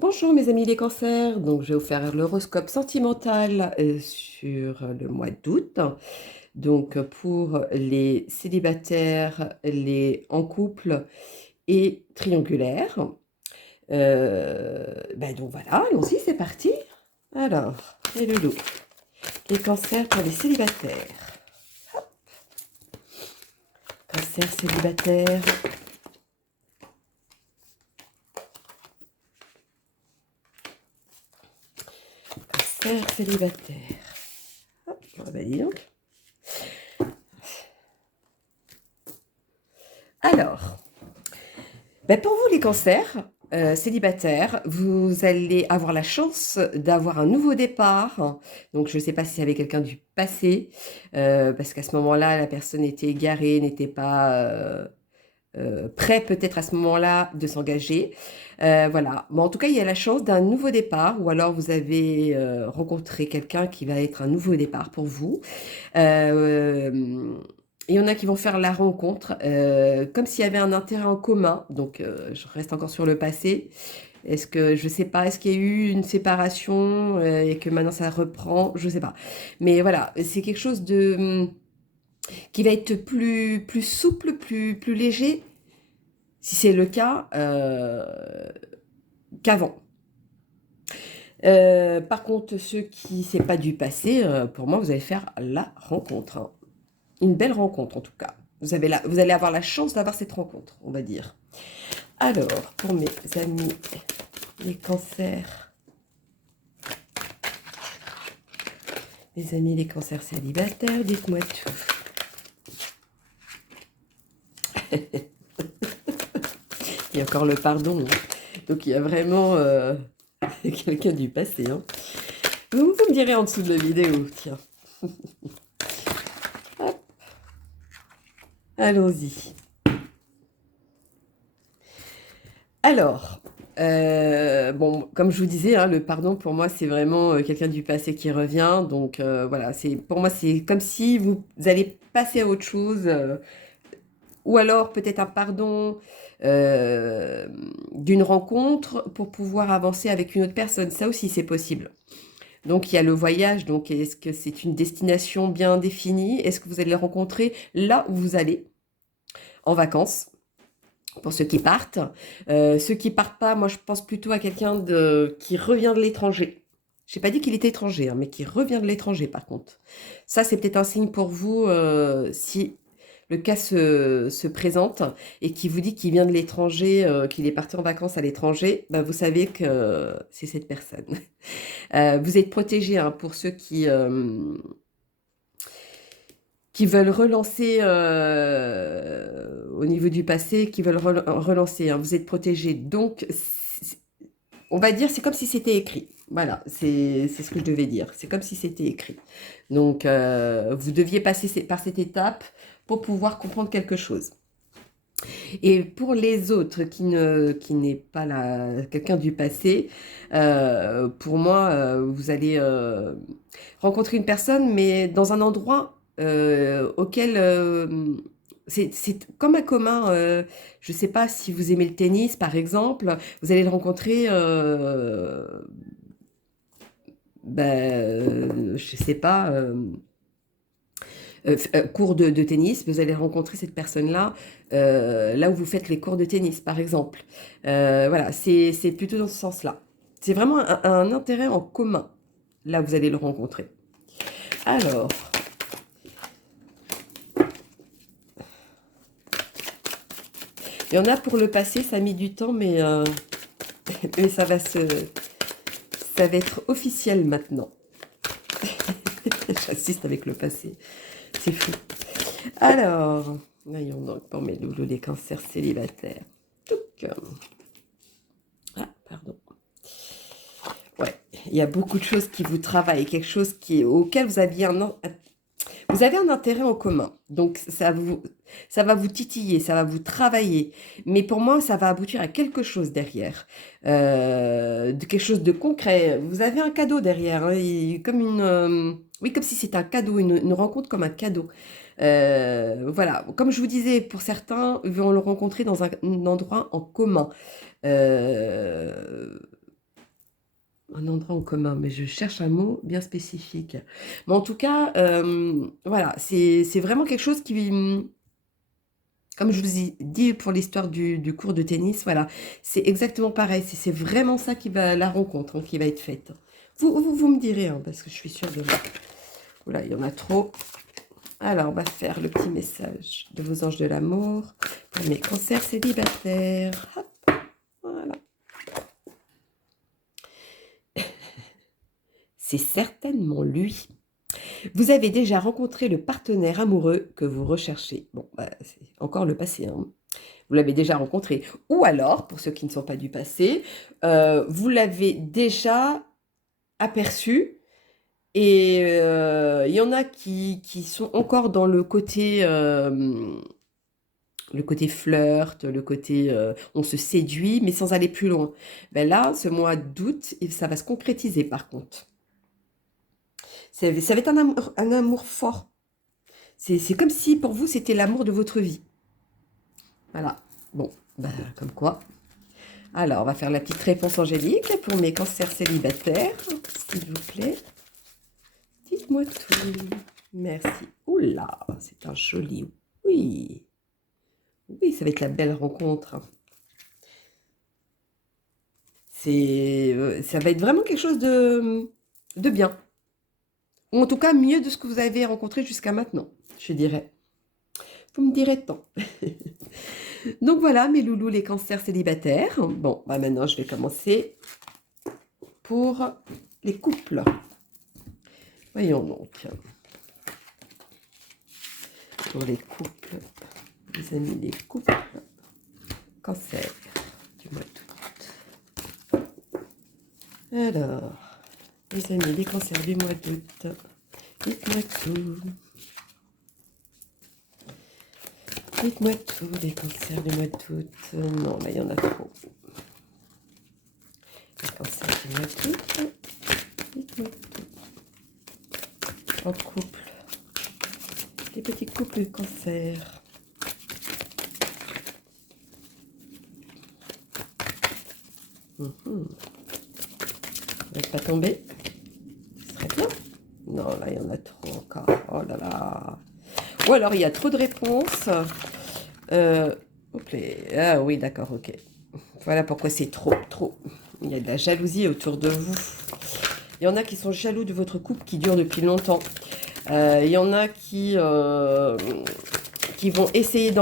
Bonjour mes amis les cancers, donc je vais vous faire l'horoscope sentimental sur le mois d'août. Donc pour les célibataires, les en couple et triangulaires. Donc voilà, allons-y, c'est parti. Alors, et le lot. Les cancers pour les célibataires. Cancer célibataire. Cancer célibataire. Hop, dis donc. Alors, pour vous les cancers célibataires, vous allez avoir la chance d'avoir un nouveau départ. Donc je ne sais pas si c'est avec quelqu'un du passé, parce qu'à ce moment-là, la personne était égarée, n'était pas prêt peut-être à ce moment-là de s'engager. Voilà. Bon, en tout cas, il y a la chance d'un nouveau départ, ou alors vous avez rencontré quelqu'un qui va être un nouveau départ pour vous. Euh, il y en a qui vont faire la rencontre, comme s'il y avait un intérêt en commun. Donc, je reste encore sur le passé. Est-ce que, je sais pas, est-ce qu'il y a eu une séparation et que maintenant ça reprend? Je sais pas. Mais voilà, c'est quelque chose qui va être plus souple, plus léger, si c'est le cas, qu'avant. Par contre, ceux qui, c'est pas du passé, pour moi, vous allez faire la rencontre, hein. Une belle rencontre en tout cas. Vous allez avoir la chance d'avoir cette rencontre, on va dire. Alors, pour mes amis, les cancers, mes amis, les cancers célibataires, dites-moi tout. Il y a encore le pardon, hein. Donc il y a vraiment quelqu'un du passé, hein. Vous me direz en dessous de la vidéo, tiens. Hop, allons-y. Alors, bon, comme je vous disais, hein, le pardon pour moi c'est vraiment quelqu'un du passé qui revient. Donc voilà, pour moi c'est comme si vous allez passer à autre chose, ou alors peut-être un pardon euh, d'une rencontre pour pouvoir avancer avec une autre personne. Ça aussi c'est possible. Donc il y a le voyage. Donc est-ce que c'est une destination bien définie? Est-ce que vous allez les rencontrer là où vous allez en vacances? Pour ceux qui partent. Ceux qui partent pas, moi je pense plutôt à quelqu'un qui revient de l'étranger. Je n'ai pas dit qu'il était étranger, hein, mais qui revient de l'étranger par contre. Ça, c'est peut-être un signe pour vous si le cas se présente et qui vous dit qu'il vient de l'étranger, qu'il est parti en vacances à l'étranger, bah, vous savez que c'est cette personne. Vous êtes protégé, hein, pour ceux qui veulent relancer au niveau du passé, qui veulent relancer, hein. Vous êtes protégé. Donc, on va dire, c'est comme si c'était écrit. Voilà, c'est ce que je devais dire. C'est comme si c'était écrit. Donc, vous deviez passer par cette étape pour pouvoir comprendre quelque chose. Et pour les autres qui n'est pas quelqu'un du passé, pour moi, vous allez rencontrer une personne, mais dans un endroit auquel c'est comme un commun. Je ne sais pas si vous aimez le tennis, par exemple, vous allez le rencontrer. Je sais pas. Cours de tennis, vous allez rencontrer cette personne-là là où vous faites les cours de tennis, par exemple. Voilà, c'est plutôt dans ce sens-là. C'est vraiment un intérêt en commun, là où vous allez le rencontrer. Alors, il y en a pour le passé, ça a mis du temps, mais ça va être officiel maintenant. J'assiste avec le passé. C'est fou. Alors, voyons donc pour mes loulous, les cancers célibataires. Touc. Ah, pardon. Ouais, il y a beaucoup de choses qui vous travaillent, quelque chose auquel vous vous avez un intérêt en commun. Donc ça va vous titiller, ça va vous travailler. Mais pour moi, ça va aboutir à quelque chose derrière, de quelque chose de concret. Vous avez un cadeau derrière, hein, comme oui, comme si c'était un cadeau, une rencontre comme un cadeau. Voilà, comme je vous disais, pour certains, ils vont le rencontrer dans un endroit en commun. Euh, un endroit en commun, mais je cherche un mot bien spécifique. Mais en tout cas, voilà, c'est vraiment quelque chose qui, comme je vous ai dit pour l'histoire du cours de tennis, voilà, c'est exactement pareil. C'est vraiment ça qui va, la rencontre hein, qui va être faite. Vous me direz, hein, parce que je suis sûre de... Oula, il y en a trop. Alors, on va faire le petit message de vos anges de l'amour pour mes cancers célibataires. Hop, voilà. C'est certainement lui. Vous avez déjà rencontré le partenaire amoureux que vous recherchez. Bon, bah, c'est encore le passé, hein. Vous l'avez déjà rencontré. Ou alors, pour ceux qui ne sont pas du passé, vous l'avez déjà aperçu. Et il y en a qui sont encore dans le côté flirt, le côté on se séduit, mais sans aller plus loin. Ben là, ce mois d'août, ça va se concrétiser par contre. Ça va être un amour fort. C'est comme si pour vous, c'était l'amour de votre vie. Voilà. Bon, ben, comme quoi. Alors, on va faire la petite réponse angélique pour mes cancers célibataires, s'il vous plaît. Dites-moi tout. Merci. Oula, c'est un joli oui. Oui, ça va être la belle rencontre. Ça va être vraiment quelque chose de bien. Ou en tout cas, mieux de ce que vous avez rencontré jusqu'à maintenant, je dirais. Vous me direz tant. Donc voilà, mes loulous, les cancers célibataires. Bon, bah maintenant, je vais commencer pour les couples. Voyons donc. Pour les couples, les amis, les couples, cancer du mois d'août. Alors, les amis, les cancers du mois d'août, dites-moi tout. Dites-moi tout, les cancers du mois d'août. Non, là, il y en a trop. Les cancers du mois d'août, dites-moi tout. En couple, les petits couples cancer. Vous n'êtes pas tombé? Ce serait bien. Non, là, il y en a trop encore. Oh là là. Ou alors, il y a trop de réponses. Ah oui, d'accord, ok. Voilà pourquoi c'est trop, trop. Il y a de la jalousie autour de vous. Il y en a qui sont jaloux de votre couple qui dure depuis longtemps. Il y en a qui vont essayer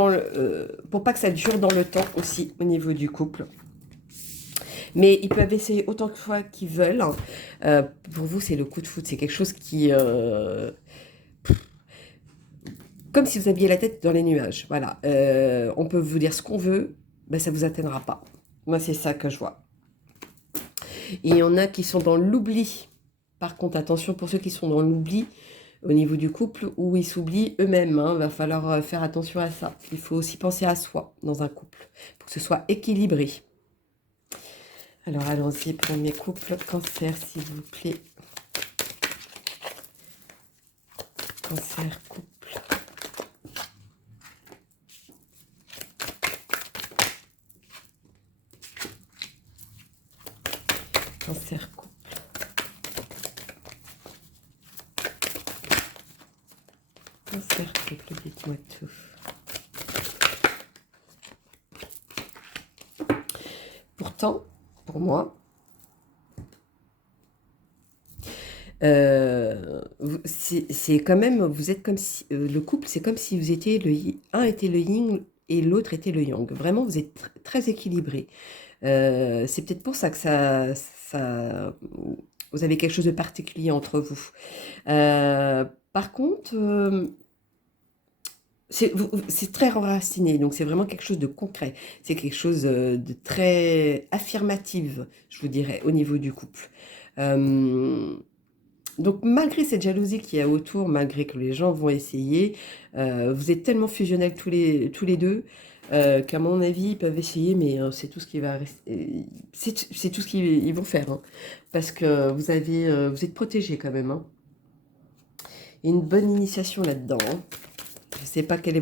pour pas que ça dure dans le temps aussi au niveau du couple. Mais ils peuvent essayer autant de fois qu'ils veulent. Pour vous, c'est le coup de foudre. C'est quelque chose qui... comme si vous aviez la tête dans les nuages. Voilà. On peut vous dire ce qu'on veut, ben, ça ne vous atteindra pas. Moi, c'est ça que je vois. Et il y en a qui sont dans l'oubli. Par contre, attention pour ceux qui sont dans l'oubli au niveau du couple, où ils s'oublient eux-mêmes. Il va falloir faire attention à ça. Il faut aussi penser à soi dans un couple, pour que ce soit équilibré. Alors, allons-y pour mes couples cancer, s'il vous plaît. Cancer, couple. Cancer, couple. Cancer, couple, dites-moi tout. Pourtant, pour moi, c'est quand même, vous êtes comme si, le couple, c'est comme si vous étiez un était le yin et l'autre était le yang. Vraiment, vous êtes très équilibré. C'est peut-être pour ça que vous avez quelque chose de particulier entre vous. Par contre, c'est très enraciné, donc c'est vraiment quelque chose de concret. C'est quelque chose de très affirmatif, je vous dirais, au niveau du couple. Donc malgré cette jalousie qu'il y a autour, malgré que les gens vont essayer, vous êtes tellement fusionnels tous les deux qu'à mon avis, ils peuvent essayer, mais c'est tout ce qui va rester, c'est tout ce qu'ils vont faire, hein. Parce que vous êtes protégés quand même, hein. Il y a une bonne initiation là-dedans, hein. Je ne sais pas quel est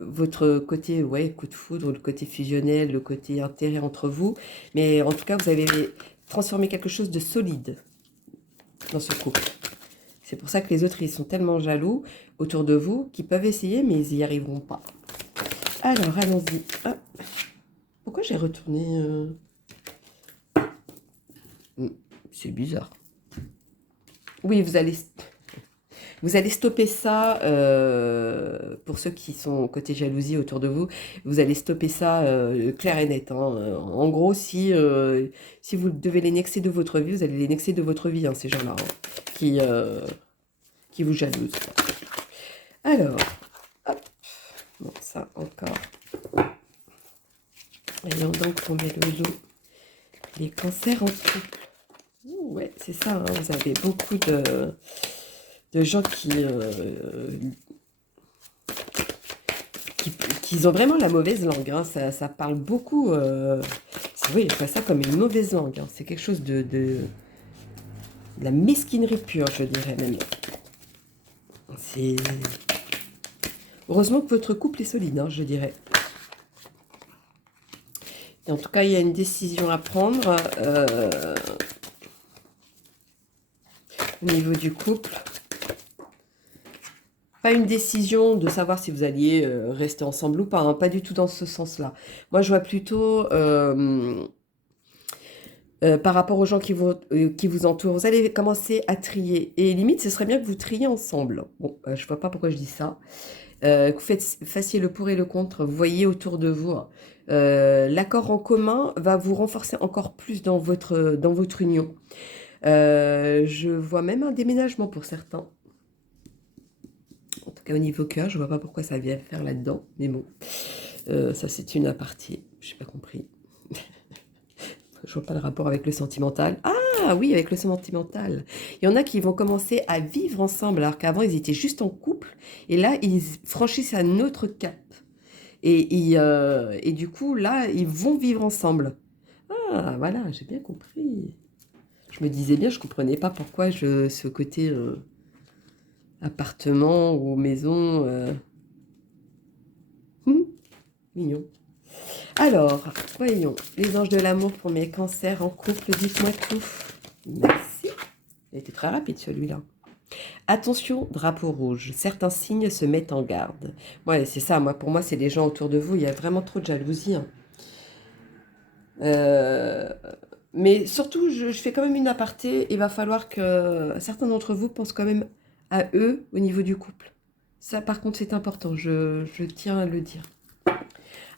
votre côté, ouais, coup de foudre, le côté fusionnel, le côté intérêt entre vous, mais en tout cas, vous avez transformer quelque chose de solide dans ce couple. C'est pour ça que les autres, ils sont tellement jaloux autour de vous qu'ils peuvent essayer, mais ils n'y arriveront pas. Alors, allons-y. Ah, pourquoi j'ai retourné C'est bizarre. Oui, vous allez stopper ça, pour ceux qui sont côté jalousie autour de vous, vous allez stopper ça clair et net, hein. En gros, si vous devez les nexer de votre vie, vous allez les nexer de votre vie, hein, ces gens-là, hein, qui, euh, qui vous jalousent. Alors, hop, bon, ça encore. Voyons donc pour mes loulous, les cancers en couple. Ouh, ouais, c'est ça, hein, vous avez beaucoup de gens qui ont vraiment la mauvaise langue, hein. Ça parle beaucoup. Oui, je vois ça comme une mauvaise langue, hein. C'est quelque chose de la mesquinerie pure, je dirais même. C'est heureusement que votre couple est solide, hein, je dirais. Et en tout cas, il y a une décision à prendre au niveau du couple. Pas une décision de savoir si vous alliez rester ensemble ou pas, hein, pas du tout dans ce sens-là. Moi, je vois plutôt par rapport aux gens qui vous entourent, vous allez commencer à trier. Et limite, ce serait bien que vous triez ensemble. Bon, je ne vois pas pourquoi je dis ça. Que vous fassiez le pour et le contre, vous voyez autour de vous. L'accord en commun va vous renforcer encore plus dans votre union. Je vois même un déménagement pour certains. En tout cas, au niveau cœur, je ne vois pas pourquoi ça vient faire là-dedans. Mais bon, ça c'est une aparté. Je n'ai pas compris. Je vois pas le rapport avec le sentimental. Ah oui, avec le sentimental. Il y en a qui vont commencer à vivre ensemble alors qu'avant ils étaient juste en couple. Et là, ils franchissent un autre cap. Et du coup, là, ils vont vivre ensemble. Ah, voilà, j'ai bien compris. Je me disais bien, je comprenais pas pourquoi ce côté appartement ou maison. Mignon. Alors, voyons, les anges de l'amour pour mes cancers en couple, dites-moi tout. Merci. Il était très rapide celui-là. Attention, drapeau rouge. Certains signes se mettent en garde. Ouais, c'est ça. Pour moi, c'est les gens autour de vous. Il y a vraiment trop de jalousie, hein. Mais surtout, je fais quand même une aparté. Il va falloir que certains d'entre vous pensent quand même à eux au niveau du couple. Ça, par contre, c'est important. Je tiens à le dire.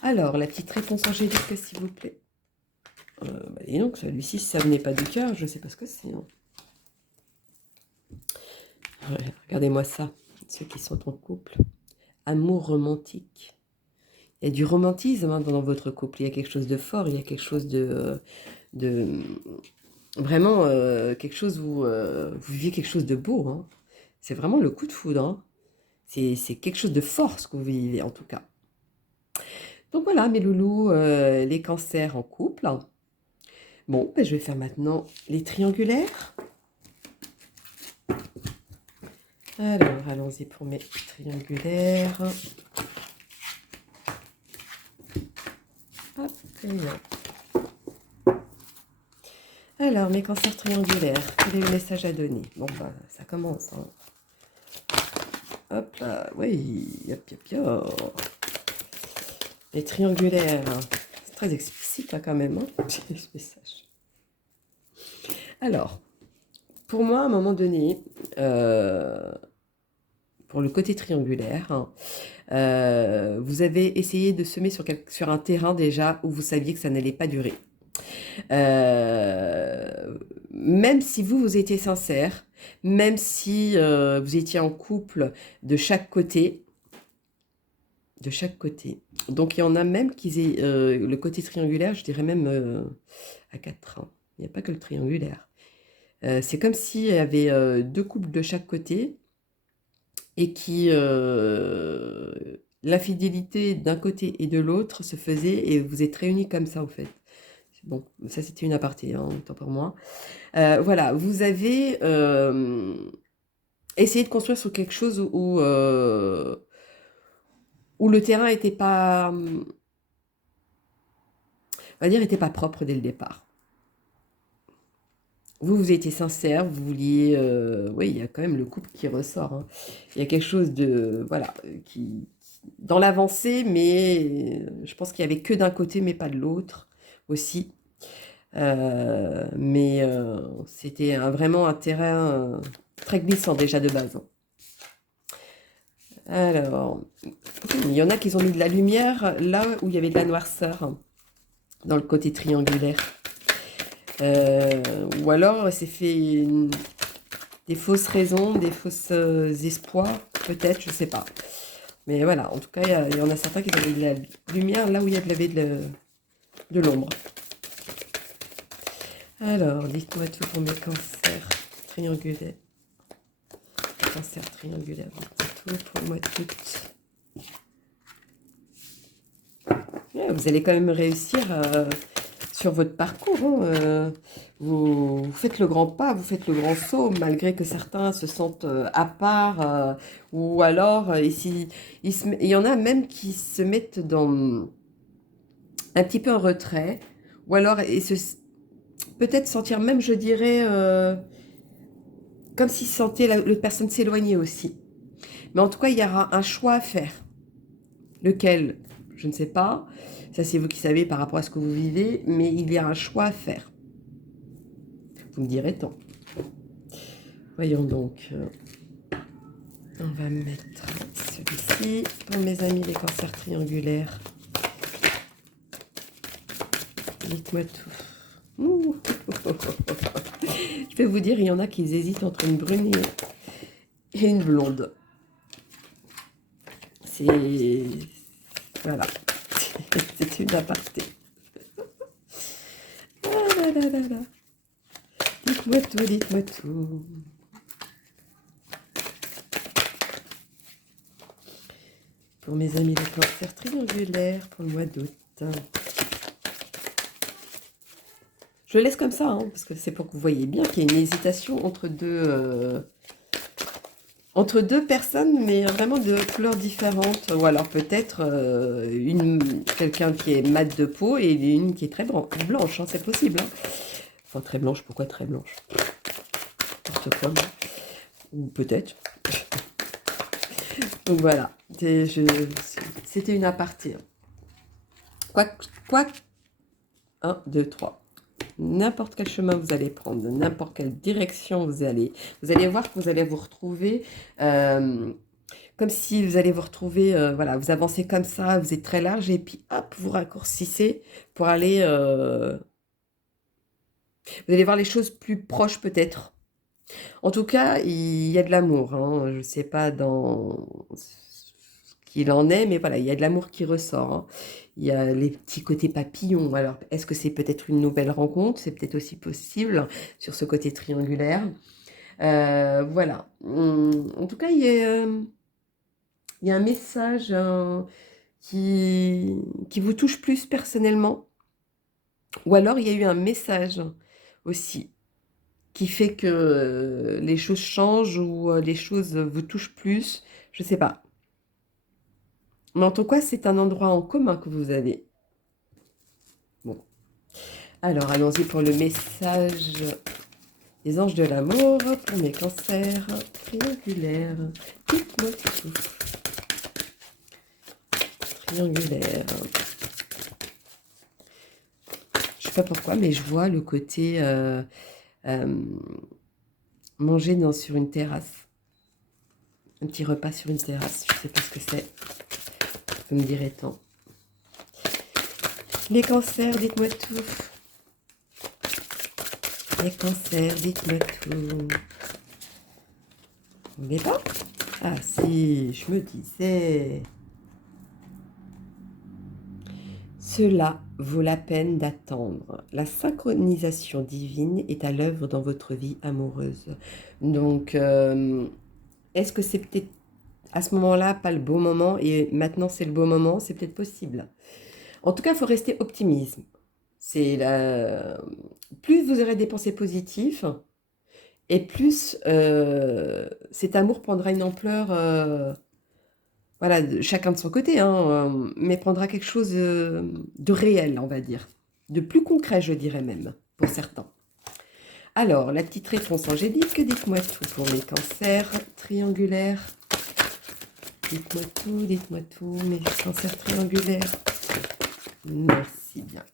Alors, la petite réponse angélique, s'il vous plaît. Et donc, celui-ci, si ça venait pas du cœur, je ne sais pas ce que c'est, hein. Ouais, regardez-moi ça, ceux qui sont en couple. Amour romantique. Il y a du romantisme, hein, dans votre couple. Il y a quelque chose de fort, il y a quelque chose de vraiment quelque chose où vous vivez quelque chose de beau, hein. C'est vraiment le coup de foudre, hein. C'est quelque chose de fort ce que vous vivez en tout cas. Donc voilà mes loulous, les cancers en couple. Bon, ben, je vais faire maintenant les triangulaires. Alors, allons-y pour mes triangulaires. Hop, très bien. Alors, mes cancers triangulaires, quel est le message à donner? Bon, bah, ça commence, hein. Hop là, oui, hop, hop, hop. Les triangulaires, c'est très explicite, hein, quand même, hein, ce message. Alors, pour moi, à un moment donné, pour le côté triangulaire, hein, vous avez essayé de semer sur un terrain déjà où vous saviez que ça n'allait pas durer. Même si vous étiez sincère, même si vous étiez en couple de chaque côté, Donc il y en a même qui aient le côté triangulaire, je dirais même à 4, hein. Il n'y a pas que le triangulaire. C'est comme s'il y avait deux couples de chaque côté et l'infidélité d'un côté et de l'autre se faisait et vous êtes réunis comme ça, au fait. Bon, ça c'était une aparté, hein, autant pour moi. Voilà, vous avez essayé de construire sur quelque chose où le terrain n'était pas, on va dire, était pas propre dès le départ. vous étiez sincère, vous vouliez... oui, il y a quand même le couple qui ressort, hein. Il y a quelque chose de... Voilà, dans l'avancée, mais je pense qu'il y avait que d'un côté, mais pas de l'autre aussi. Mais c'était vraiment un terrain très glissant déjà de base, hein. Alors, il y en a qui ont mis de la lumière là où il y avait de la noirceur, hein, dans le côté triangulaire. Ou alors c'est fait des fausses raisons, des fausses espoirs, peut-être, je sais pas. Mais voilà, en tout cas, il y en a certains qui ont mis de la lumière là où il y avait de l'ombre. Alors, dites-moi tout pour mes cancers triangulaires. Cancer triangulaire, dites-moi tout pour le mois d'août. Ouais, vous allez quand même réussir sur votre parcours, hein. Vous faites le grand pas, vous faites le grand saut, malgré que certains se sentent à part, ou alors il y en a même qui se mettent dans un petit peu en retrait, ou alors peut-être sentir même, je dirais, comme s'ils sentaient l'autre personne s'éloigner aussi. Mais en tout cas, il y aura un choix à faire. Lequel? Je ne sais pas. Ça, c'est vous qui savez par rapport à ce que vous vivez, mais il y a un choix à faire. Vous me direz tant. Voyons donc. On va mettre celui-ci pour mes amis les cancers triangulaires. Dites-moi tout. Ouh. Je vais vous dire, il y en a qui hésitent entre une brune et une blonde. C'est... Voilà. C'est une aparté. Ah là là là là. Dites-moi tout, dites-moi tout. Pour mes amis les cancers triangulaires pour le mois d'août. Je laisse comme ça, hein, parce que c'est pour que vous voyez bien qu'il y a une hésitation entre deux personnes, mais vraiment de couleurs différentes. Ou alors peut-être quelqu'un qui est mat de peau et une qui est très blanche, hein, c'est possible, hein. Enfin, très blanche, pourquoi très blanche? N'importe quoi, non. Ou peut-être. Donc voilà, c'était une aparté. Quoi, 1, 2, 3. N'importe quel chemin vous allez prendre, n'importe quelle direction vous allez voir que vous allez vous retrouver comme si vous allez vous retrouver, voilà, vous avancez comme ça, vous êtes très large et puis hop, vous raccourcissez pour aller, vous allez voir les choses plus proches peut-être. En tout cas, il y a de l'amour, hein. Je ne sais pas dans ce qu'il en est, mais voilà, il y a de l'amour qui ressort, hein. Il y a les petits côtés papillons. Alors, est-ce que c'est peut-être une nouvelle rencontre? C'est peut-être aussi possible sur ce côté triangulaire. Voilà. En tout cas, il y a un message qui vous touche plus personnellement. Ou alors, il y a eu un message aussi qui fait que les choses changent ou les choses vous touchent plus, je sais pas. Mais en tout cas, c'est un endroit en commun que vous avez. Bon. Alors, allons-y pour le message des anges de l'amour pour mes cancers triangulaires. Dites-moi tout. Triangulaire. Je sais pas pourquoi, mais je vois le côté manger sur une terrasse. Un petit repas sur une terrasse, je sais pas ce que c'est. Vous me direz tant. Les cancers, dites-moi tout. Les cancers, dites-moi tout. Vous ne voulez pas? Ah si, je me disais. Cela vaut la peine d'attendre. La synchronisation divine est à l'œuvre dans votre vie amoureuse. Donc, est-ce que c'est peut-être à ce moment-là pas le beau moment et maintenant c'est le beau moment? C'est peut-être possible. En tout cas, il faut rester optimiste. Plus vous aurez des pensées positives et plus cet amour prendra une ampleur, voilà, chacun de son côté, hein, mais prendra quelque chose de réel, on va dire. De plus concret, je dirais même, pour certains. Alors, la petite réponse angélique, dites-moi tout pour mes cancers triangulaires. Dites-moi tout, mes cancers triangulaires. Merci bien.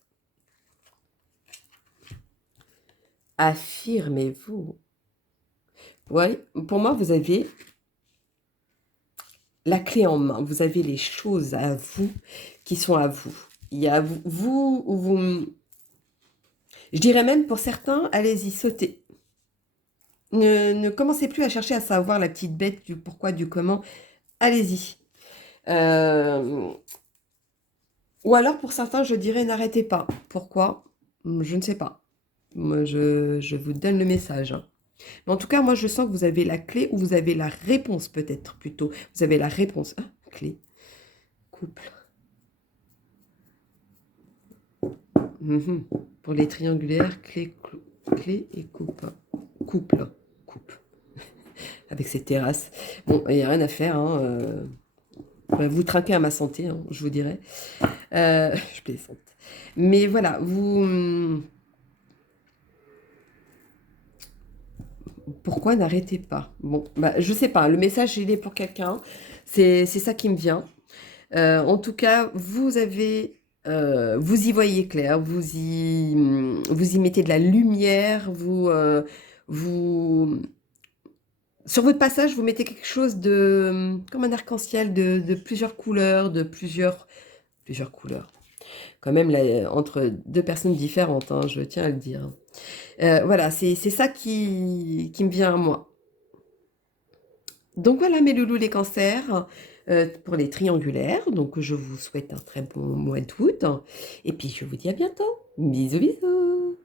Affirmez-vous. Oui, pour moi, vous avez la clé en main. Vous avez les choses à vous qui sont à vous. Il y a vous, je dirais même pour certains, allez-y, sautez. Ne commencez plus à chercher à savoir la petite bête du pourquoi, du comment. Allez-y. Ou alors pour certains, je dirais n'arrêtez pas. Pourquoi? Je ne sais pas. Moi, je vous donne le message, hein. Mais en tout cas, moi, je sens que vous avez la clé ou vous avez la réponse, peut-être plutôt. Vous avez la réponse. Ah, clé. Couple. Mhm. Pour les triangulaires, clé et coupe. Couple. Coupe. Avec ces terrasses. Bon, il n'y a rien à faire, hein. Vous trinquez à ma santé, hein, je vous dirais. Je plaisante. Mais voilà, pourquoi n'arrêtez pas? Bon, bah, je sais pas, le message, il est pour quelqu'un. C'est ça qui me vient. En tout cas, vous y voyez clair, vous y mettez de la lumière, vous, sur votre passage, vous mettez quelque chose de, comme un arc-en-ciel, de plusieurs couleurs, plusieurs couleurs. Quand même, là, entre deux personnes différentes, hein, je tiens à le dire. Voilà, c'est ça qui me vient à moi. Donc voilà mes loulous les cancers pour les triangulaires. Donc je vous souhaite un très bon mois d'août. Et puis je vous dis à bientôt. Bisous bisous.